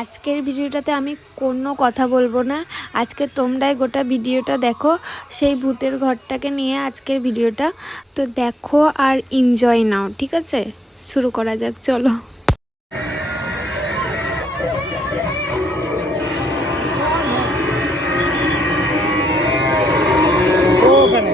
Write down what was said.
আজকের ভিডিওটাতে আমি কোনো কথা বলব না। আজকে তোমরাই গোটা ভিডিওটা দেখো, সেই ভূতের ঘরটাকে নিয়ে আজকের ভিডিওটা। তো দেখো আর এনজয় নাও, ঠিক আছে? শুরু করা যাক, চলো। ওখানে।